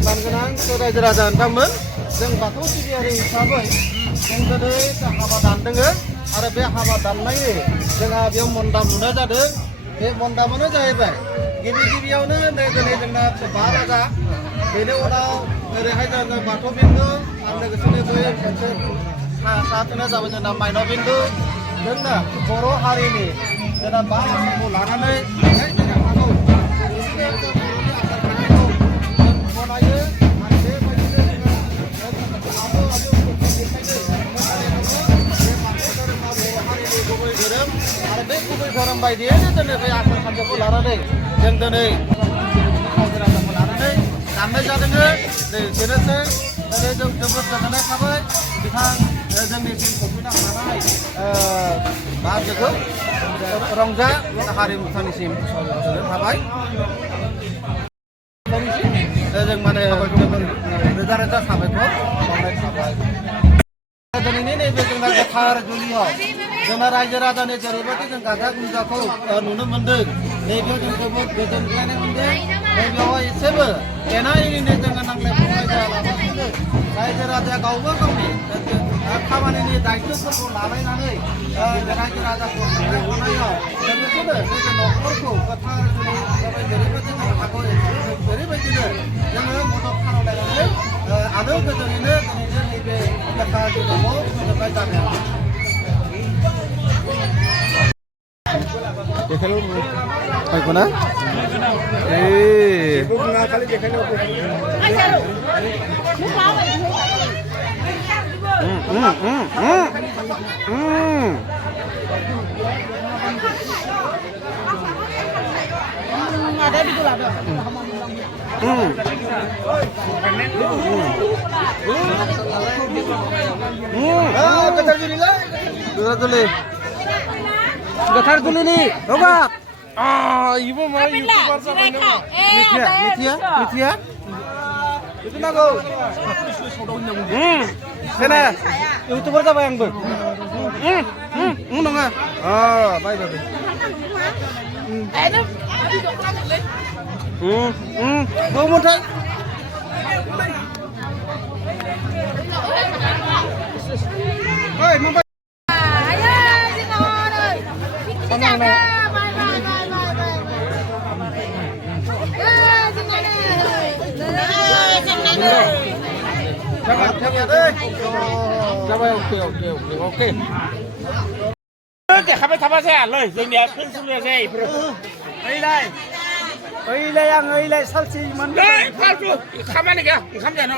Langenang ke raja-raja ntamun, जों बाथौ सिबियारि हिसाबै जों दिनै हाबा दानदों आरो बे हाबा दाननायनि जोंहा बेयाव मन्दाब लुनाय जादों। बे मन्दाबानो जाहैबाय गिबियावनो दिनै जोंना बा राजा, बेनि उनाव ओरैहाय जोंना बाथौ बिन्दु आरो लोगोसेनो बै मोनसे साथोना जाबाय जोंना माइनाव बिन्दु। जोंना बर' हारिनि जोंना बा आसामखौ लानानै धोरोम बायदियैनो दिनै बे आसार खान्थिखौ लानानै जों दिनै रायजो-राजाखौ लानानै दाननाय जादों। बेनोसै दिनै जों जोबोद गोजोननाय थाबाय बिथां जोंनिसिम सफैनो हानाय मा बेखौ रंजा हारिमुनिसिम गोजोननाय थाबाय। जों माने रोजा रोजा साबायखर बावनाय थाबाय। दिनैनि नैबे जोंना गोथार जुलियाव जोंना रायजो राजानि जेरैबायदि जों गाजा गोमजाखौ नुनो मोन्दों, नैबेयाव जों जोबोद गोजोनग्लायनाय मोन्दों। नैबेयावहाय एसेबो एना एनिनो जोङो नांलाय खमलाय जायालाबासिनो रायजो राजाया गावबा गावनि खामानिनि दायित्वफोरखौ लालायनानै रायजो राजाखौ साननाय हनायाव लोगोसेनो जोंनि न'खरखौ गोथार जुलि जाबाय जेरैबायदि जों हागौ ओरैबायदिनो जोङो मदद खालामलायनानै आलो गोजोनैनो दिनैनि नैबे गोथार जुलिखौ फोजोबनाय जादों। देखायलो फायगौ ना? खालि देखायलो ada di gula ada. Ketar juli lah. Ketar juli nih. Coba. Ibu mau YouTuber sama ini. Mitia. Itu nago. Sana. YouTuber apa yang ber? Nong ah. Bye. Mau mudah. Oi, mau apa? Ayo, sini oi. Senang nih. Bye. Oke. Để khám thăm xe lời dừng đẹpขึ้นxuốngเลย ấy đây ăn ấy đây salsi man đấy khám ăn này kìa khám nhà nó